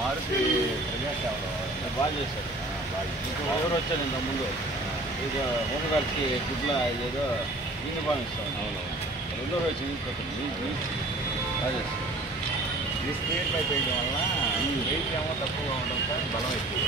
మారుతి ప్రజాసేవలో బాగా చేశారు. ఎవరు వచ్చారు ఇంత ముందు ఇది హోంగార్డ్స్కి గుడ్ల ఏదో దీన్ని భావిస్తాను. అవును, రెండో రోజు రాజేష్ ఈ స్పీడ్ పైప్ వేయడం వల్ల వెయిట్ ఏమో తక్కువగా ఉండడం సార్, బలం ఎక్కువ.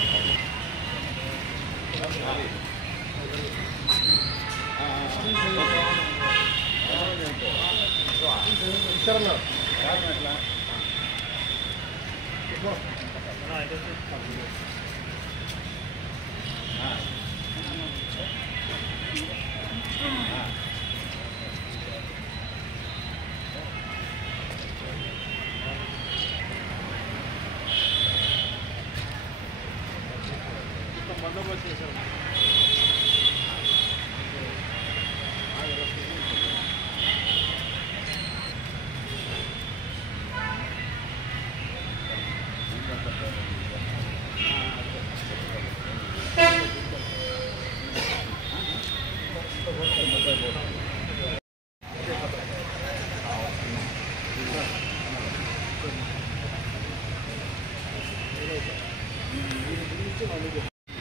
బందోబస్తు చేశారు.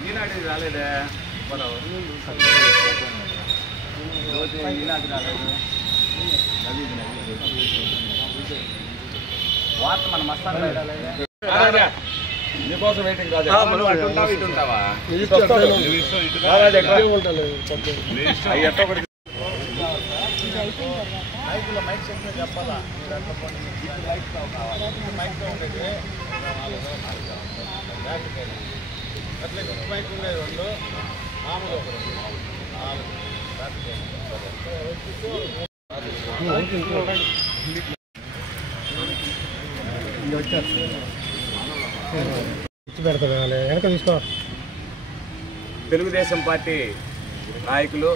ఈనాడు రాలేదే, ఈనాడు రాలేదు. వార్త మన మస్తాన్ నీకోసం వెయిటింగ్ రాజా. ఇటు ఉంటావా? మైక్లో మైక్ సెక్షన్ చెప్పాలా? మైక్తో ఉండేది అట్లే మైక్ ఉండేది రెండు, మామూలు ఒక రెండు, తెలుగుదేశం పార్టీ నాయకులు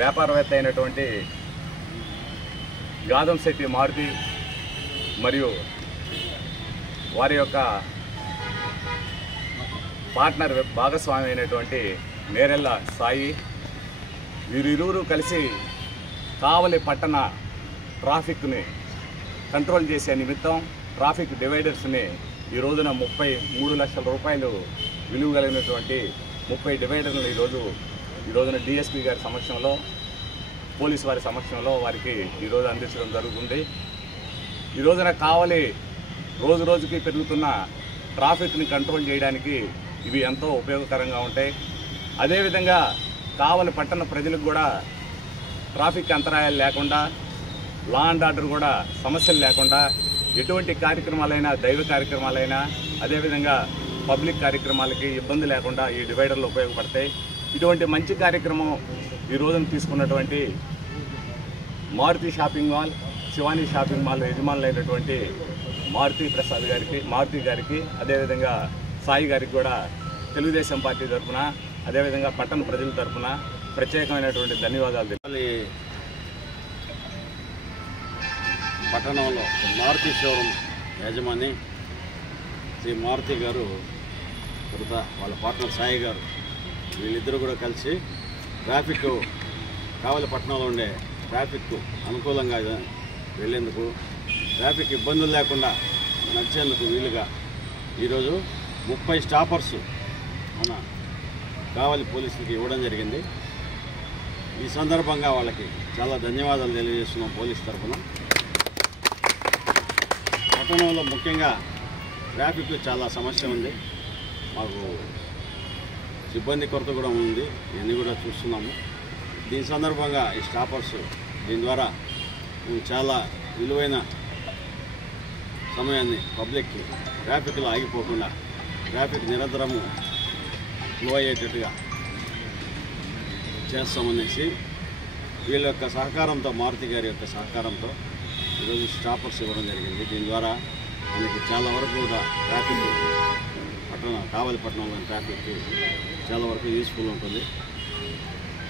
వ్యాపారవేత్త అయినటువంటి గాదంశెట్టి మారుతి మరియు వారి యొక్క పార్ట్నర్ భాగస్వామి అయినటువంటి నేరెళ్ళ సాయి, వీరిరువురు కలిసి కావలి పట్టణ ట్రాఫిక్ని కంట్రోల్ చేసే నిమిత్తం ట్రాఫిక్ డివైడర్స్ని ఈ రోజున 33 లక్షల రూపాయలు విలువ కలిగినటువంటి 30 డివైడర్లు ఈ రోజున డిఎస్పీ గారి సమక్షంలో, పోలీసు వారి సమక్షంలో వారికి ఈరోజు అందించడం జరుగుతుంది. ఈ రోజున కావలి రోజు రోజుకి పెరుగుతున్న ట్రాఫిక్ని కంట్రోల్ చేయడానికి ఇవి ఎంతో ఉపయోగకరంగా ఉంటాయి. అదేవిధంగా కావలి పట్టణ ప్రజలకు కూడా ట్రాఫిక్ అంతరాయాలు లేకుండా, లా అండ్ ఆర్డర్ కూడా సమస్యలు లేకుండా, ఎటువంటి కార్యక్రమాలైనా, దైవ కార్యక్రమాలైనా, అదేవిధంగా పబ్లిక్ కార్యక్రమాలకి ఇబ్బంది లేకుండా ఈ డివైడర్లు ఉపయోగపడతాయి. ఇటువంటి మంచి కార్యక్రమం ఈ రోజున తీసుకున్నటువంటి Maruti shopping mall, Shivani shopping mall యజమానులైనటువంటి మారుతి గారికి అదేవిధంగా సాయి గారికి కూడా తెలుగుదేశం పార్టీ తరఫున, అదేవిధంగా పట్టణ ప్రజల తరఫున ప్రత్యేకమైనటువంటి ధన్యవాదాలు. పట్టణంలో మారుతి షోరూమ్ యజమాని శ్రీ మారుతి గారు, తర్వాత వాళ్ళ పార్ట్నర్ సాయి గారు, వీళ్ళిద్దరూ కూడా కలిసి ట్రాఫిక్ కావలి పట్టణంలో ఉండే ట్రాఫిక్ అనుకూలంగా వెళ్ళేందుకు, ట్రాఫిక్ ఇబ్బందులు లేకుండా నడిచేందుకు వీలుగా ఈరోజు 30 స్టాపర్స్ మన కావలి పోలీసులకి ఇవ్వడం జరిగింది. ఈ సందర్భంగా వాళ్ళకి చాలా ధన్యవాదాలు తెలియజేస్తున్నాం పోలీస్ తరఫున. పట్టణంలో ముఖ్యంగా ట్రాఫిక్ చాలా సమస్య ఉంది, మాకు సిబ్బంది కొరత కూడా ఉంది, ఇవన్నీ కూడా చూస్తున్నాము. దీని సందర్భంగా ఈ స్టాపర్స్ దీని ద్వారా చాలా విలువైన సమయాన్ని పబ్లిక్ ట్రాఫిక్లో ఆగిపోకుండా ట్రాఫిక్ నిరంతరము ఫ్లో అయ్యేటట్టుగా చేస్తామనేసి వీళ్ళ యొక్క సహకారంతో, మారుతి గారి యొక్క సహకారంతో ఈరోజు స్టాపర్స్ ఇవ్వడం జరిగింది. దీని ద్వారా మనకి చాలా వరకు కూడా ట్రాఫిక్ కావలి పట్టణంలోని ట్రాఫిక్ చాలా వరకు యూస్ఫుల్ ఉంటుంది.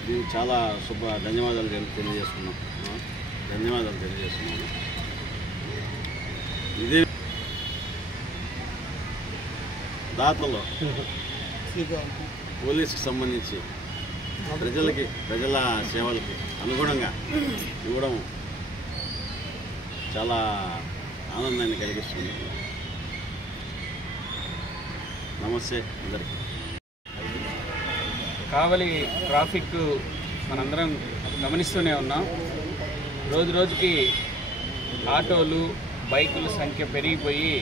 దీనికి చాలా ధన్యవాదాలు తెలియజేస్తున్నాను. ఇదే దాతలో పోలీసుకి సంబంధించి ప్రజల సేవలకి అనుగుణంగా ఇవ్వడం చాలా ఆనందాన్ని కలిగిస్తుంది. నమస్తే అందరికీ. కావలి ట్రాఫిక్ మనందరం గమనిస్తూనే ఉన్నాం. రోజు రోజుకి ఆటోలు బైకుల సంఖ్య పెరిగిపోయి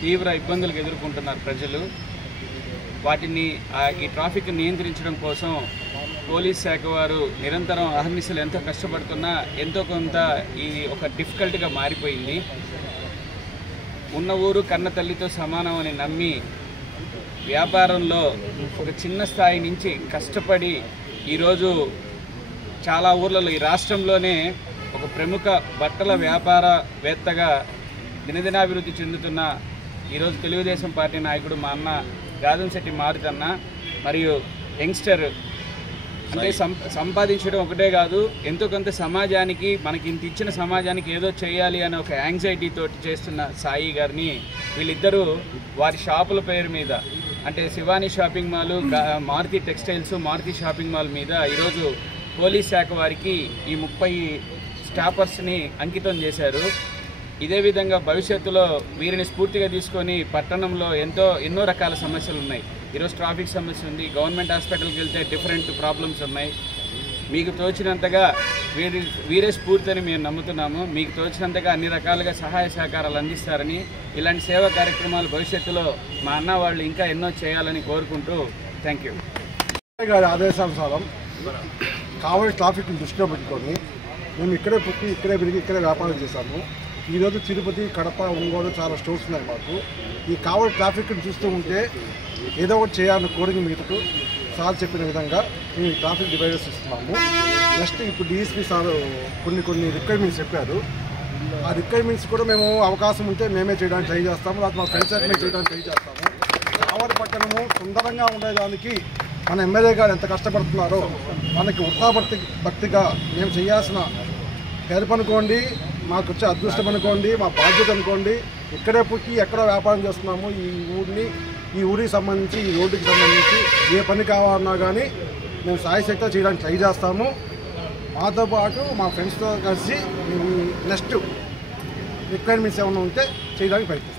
తీవ్ర ఇబ్బందులకు ఎదుర్కొంటున్నారు ప్రజలు. వాటిని ఈ ట్రాఫిక్ నియంత్రించడం కోసం పోలీస్ శాఖ వారు నిరంతరం అహర్నిశలు ఎంతో కష్టపడుతున్నా ఎంతో కొంత ఇది ఒక డిఫికల్ట్గా మారిపోయింది. ఉన్న ఊరు కన్న తల్లితో సమానం అని నమ్మి వ్యాపారంలో ఒక చిన్న స్థాయి నుంచి కష్టపడి ఈరోజు చాలా ఊర్లలో ఈ రాష్ట్రంలోనే ఒక ప్రముఖ బట్టల వ్యాపారవేత్తగా దినదినాభివృద్ధి చెందుతున్న ఈరోజు తెలుగుదేశం పార్టీ నాయకుడు మా అన్న గాదంశెట్టి మారుతన్న మరియు యంగ్స్టర్ అంటే సంపాదించడం ఒకటే కాదు, ఎంతో కొంత సమాజానికి మనకి ఇంత ఇచ్చిన సమాజానికి ఏదో చేయాలి అనే ఒక యాంగ్జైటీ తోటి చేస్తున్న సాయి గారిని వీళ్ళిద్దరూ వారి షాపుల పేరు మీద అంటే Shivani shopping mall, Maruti textiles, Maruti shopping mall మీద ఈరోజు పోలీస్ శాఖ వారికి ఈ 30 స్టాపర్స్ని అంకితం చేశారు. ఇదే విధంగా భవిష్యత్తులో వీరిని స్ఫూర్తిగా తీసుకొని పట్టణంలో ఎన్నో రకాల సమస్యలు ఉన్నాయి. ఈరోజు ట్రాఫిక్ సమస్య ఉంది, గవర్నమెంట్ హాస్పిటల్కి వెళ్తే డిఫరెంట్ ప్రాబ్లమ్స్ ఉన్నాయి. మీకు తోచినంతగా వీరే స్ఫూర్తి అని మేము నమ్ముతున్నాము. మీకు తోచినంతగా అన్ని రకాలుగా సహాయ సహకారాలు అందిస్తారని, ఇలాంటి సేవా కార్యక్రమాలు భవిష్యత్తులో మా అన్న వాళ్ళు ఇంకా ఎన్నో చేయాలని కోరుకుంటూ థ్యాంక్ యూ. గారి ఆదేశానుసారం కావలి ట్రాఫిక్ని దృష్టిలో పెట్టుకొని మేము ఇక్కడే పుట్టి ఇక్కడే పెరిగి ఇక్కడే వ్యాపారం చేశాము. ఈరోజు తిరుపతి, కడప, ఒంగోలు చాలా స్టోర్స్ ఉన్నాయి మాకు. ఈ కావలి ట్రాఫిక్ని చూస్తూ ఉంటే ఏదో ఒకటి చేయాలని కోరిక మీదకు సార్ చెప్పిన విధంగా మేము ఈ ట్రాఫిక్ డివైడర్స్ ఇస్తున్నాము. నెక్స్ట్ ఇప్పుడు డిఎస్పీ సార్ కొన్ని రిక్వైర్మెంట్స్ చెప్పారు. ఆ రిక్వైర్మెంట్స్ కూడా మేము అవకాశం ఉంటే మేమే చేయడానికి ట్రై చేస్తాము, లేకపోతే మా ఫ్రెండ్స్ మేము చేయడానికి ట్రై చేస్తాము. కావలి పట్టణము సుందరంగా ఉండేదానికి మన ఎమ్మెల్యే గారు ఎంత కష్టపడుతున్నారో మనకి భక్తిగా మేము చేయాల్సిన హెల్ప్ అనుకోండి, మాకు వచ్చే అదృష్టం అనుకోండి, మా బాధ్యత అనుకోండి. ఇక్కడే పుట్టి ఎక్కడో వ్యాపారం చేస్తున్నాము. ఈ ఊరికి సంబంధించి, ఈ రోడ్డుకి సంబంధించి ఏ పని కావాలన్నా కానీ మేము సాయశక్తిగా చేయడానికి ట్రై చేస్తాము. మాతో పాటు మా ఫ్రెండ్స్తో కలిసి మేము నెక్స్ట్ రిక్వైర్మెంట్స్ ఏమైనా ఉంటే చేయడానికి ప్రయత్నిస్తాం.